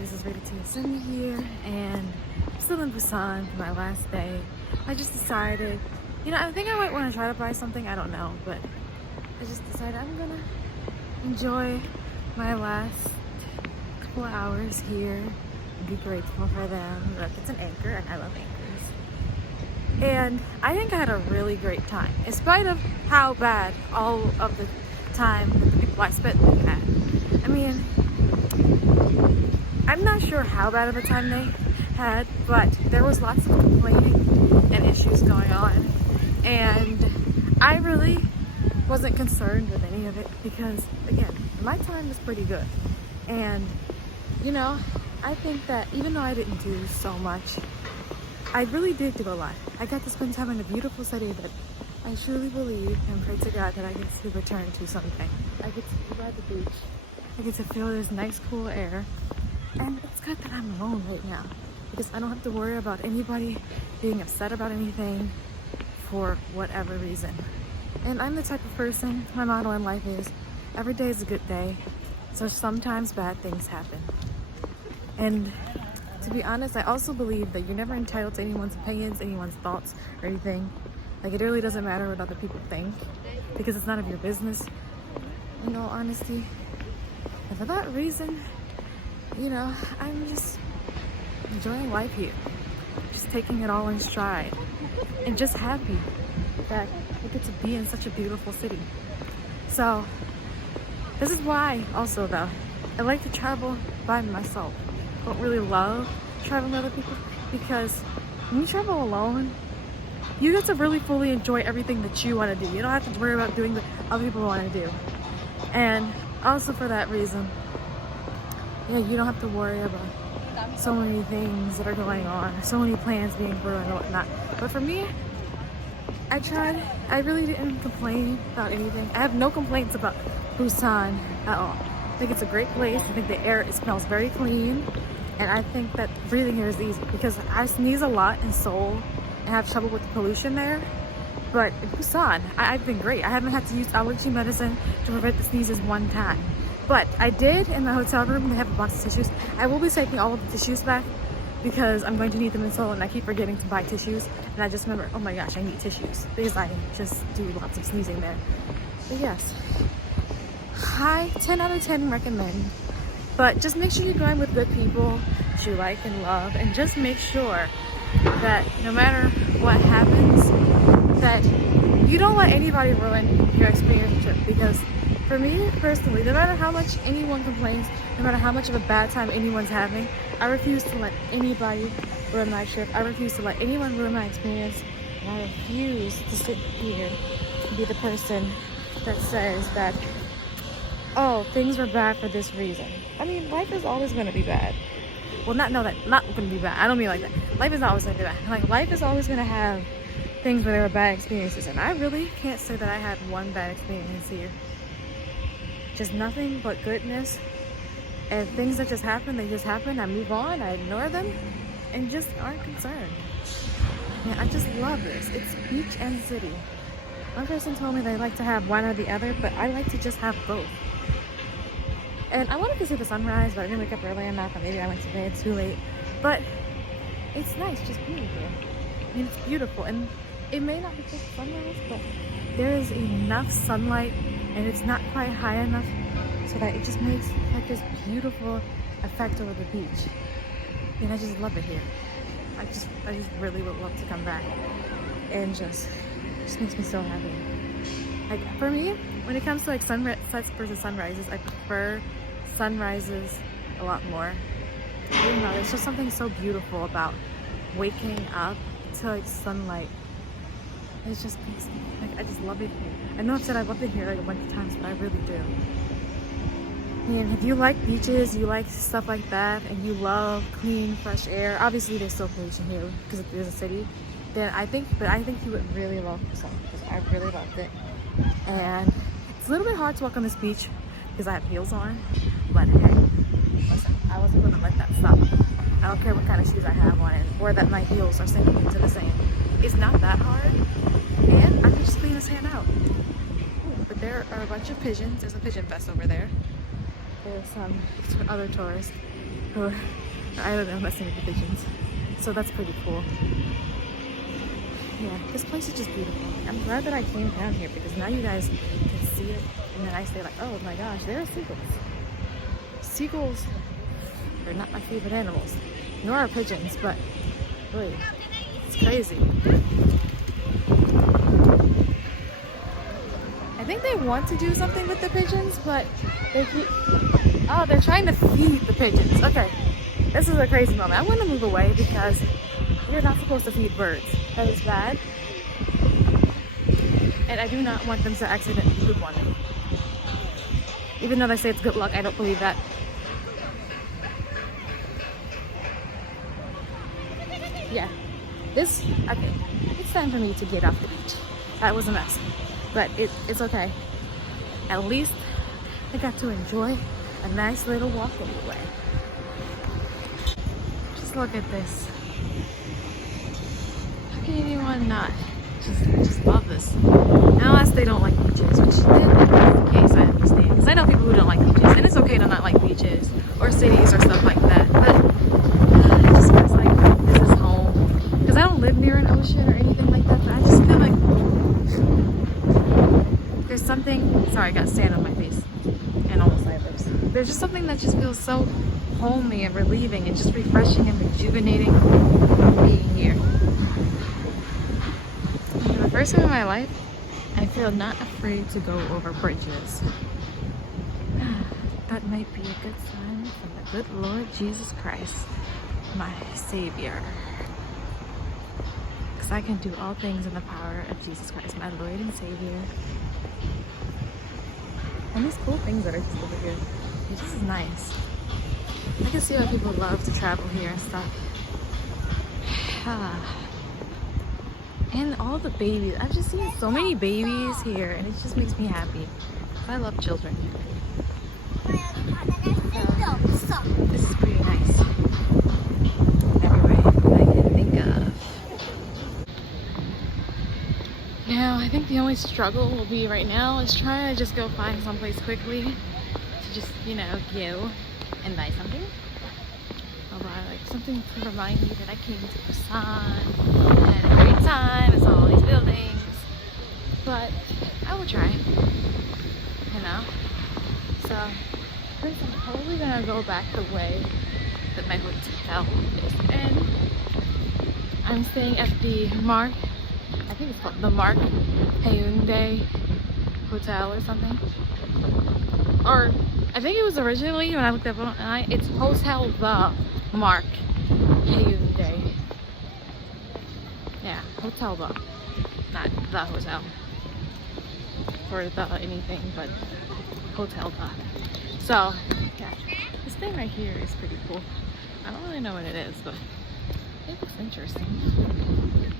this is ratedt.s.m here, and I'm still in Busan for my last day. I just decided, I think I might want to try to buy something, I don't know, but I just decided I'm gonna enjoy my last couple of hours here and be grateful for them. Look, it's an anchor, and I love anchors. And I think I had a really great time, in spite of how bad all of the time with the people I spent with had. I mean, I'm not sure how bad of a time they had, but there was lots of complaining and issues going on, and I really wasn't concerned with any of it because, again, my time was pretty good. And I think that even though I didn't do so much, I really did do a lot. I got to spend time in a beautiful city that I truly believe and pray to God that I get to return to someday. I get to be by the beach. I get to feel this nice, cool air. And it's good that I'm alone right now because I don't have to worry about anybody being upset about anything for whatever reason. And I'm the type of person, my motto in life is, every day is a good day. So sometimes bad things happen. And to be honest, I also believe that you're never entitled to anyone's opinions, anyone's thoughts, or anything. Like, it really doesn't matter what other people think because it's none of your business, in all honesty. And for that reason, I'm just enjoying life here. Just taking it all in stride. And just happy that I get to be in such a beautiful city. So, this is why, also though, I like to travel by myself. I don't really love traveling with other people because when you travel alone, you get to really fully enjoy everything that you want to do. You don't have to worry about doing what other people want to do. And also for that reason, you don't have to worry about so many things that are going on, so many plans being ruined and whatnot. But for me, I really didn't complain about anything. I have no complaints about Busan at all. I think it's a great place. I think the air, it smells very clean. And I think that breathing here is easy because I sneeze a lot in Seoul and have trouble with the pollution there. But in Busan, I've been great. I haven't had to use allergy medicine to prevent the sneezes one time. But I did in the hotel room. They have a box of tissues. I will be taking all of the tissues back because I'm going to need them in Seoul, and I keep forgetting to buy tissues. And I just remember, oh my gosh, I need tissues because I just do lots of sneezing there. But yes, 10 out of 10 recommend. But just make sure you're going with good people that you like and love, and just make sure that no matter what happens, that you don't let anybody ruin your experience trip. Because for me personally, no matter how much anyone complains, no matter how much of a bad time anyone's having, I refuse to let anybody ruin my trip. I refuse to let anyone ruin my experience. And I refuse to sit here and be the person that says that, oh, things were bad for this reason. I mean, life is always going to be bad. Well, not going to be bad. I don't mean like that. Life is always going to be bad. Like, life is always going to have things where there were bad experiences. And I really can't say that I had one bad experience here. Just nothing but goodness. And things that just happen, they just happen. I move on, I ignore them, and just aren't concerned. Man, I just love this. It's beach and city. One person told me they like to have one or the other, but I like to just have both. And I wanted to see the sunrise, but I didn't wake up early enough, and maybe I went to bed too late. But it's nice just being here. I mean, it's beautiful, and it may not be just sunrise, but there is enough sunlight, and it's not quite high enough so that it just makes like this beautiful effect over the beach. And I just love it here. I just really would love to come back, and just makes me so happy. Like, for me, when it comes to like sunsets versus sunrises, I prefer sunrises a lot more. Even though there's just something so beautiful about waking up to like sunlight. It just makes me, like, I just love it here. I know I've said I love it here like a bunch of times, but I really do. And if you like beaches, you like stuff like that, and you love clean, fresh air, obviously there's still pollution here because there's a city, then I think you would really love Busan because I really loved it. And it's a little bit hard to walk on this beach because I have heels on, but hey, listen, I wasn't going to let that stop me. I don't care what kind of shoes I have on it, or that my heels are sinking into the sand. It's not that hard, and I can just clean this hand out. But there are a bunch of pigeons. There's a pigeon fest over there. There's some other tourists. who are, I don't know, messing with the pigeons. So that's pretty cool. Yeah, this place is just beautiful. I'm glad that I came down here because now you guys can see it. And then I say like, oh my gosh, there are seagulls. Seagulls are not my favorite animals, nor are pigeons, but really, it's crazy. I think they want to do something with the pigeons, but they keep, oh, they're trying to feed the pigeons. Okay, this is a crazy moment. I want to move away because you're not supposed to feed birds. That is bad. And I do not want them to accidentally poop on me. Even though they say it's good luck, I don't believe that. Yeah, okay, it's time for me to get off the beach. That was a mess, but it's okay. At least I got to enjoy a nice little walk anyway. Just look at this. How can anyone not just love this? Unless they don't like beaches, which is the case, I understand. Because I know people who don't like beaches, and it's okay to not like beaches or cities or stuff like that. But it just feels like this is home. Because I don't live near an ocean or anything like that, but I just feel like there's something. Sorry, I got sand on my face and almost my lips. There's just something that just feels so homey and relieving and just refreshing and rejuvenating being here. For the first time in my life, I feel not afraid to go over bridges. That might be a good sign from the good Lord Jesus Christ, my Savior. Because I can do all things in the power of Jesus Christ, my Lord and Savior. And these cool things that are just over here. This is nice. I can see why people love to travel here and stuff. And all the babies. I've just seen so many babies here and it just makes me happy. I love children. This is pretty nice. Everywhere that I can think of. Now, I think the only struggle will be right now is trying to just go find someplace quickly to just, you know, go and buy something. I'll buy like something to remind me that I came to Busan and had a great time and saw all these buildings. But I will try, you know. So first I'm probably gonna go back the way that my hotel is in. I'm staying at the Mark, I think it's called the Mark Haeundae Hotel or something. Or I think it was originally, when I looked up online, it's Hotel the Mark Haeundae. Yeah, Hotel the, not the hotel for the anything, but Hotel the. So yeah, this thing right here is pretty cool. I don't really know what it is, but it looks interesting. Yeah.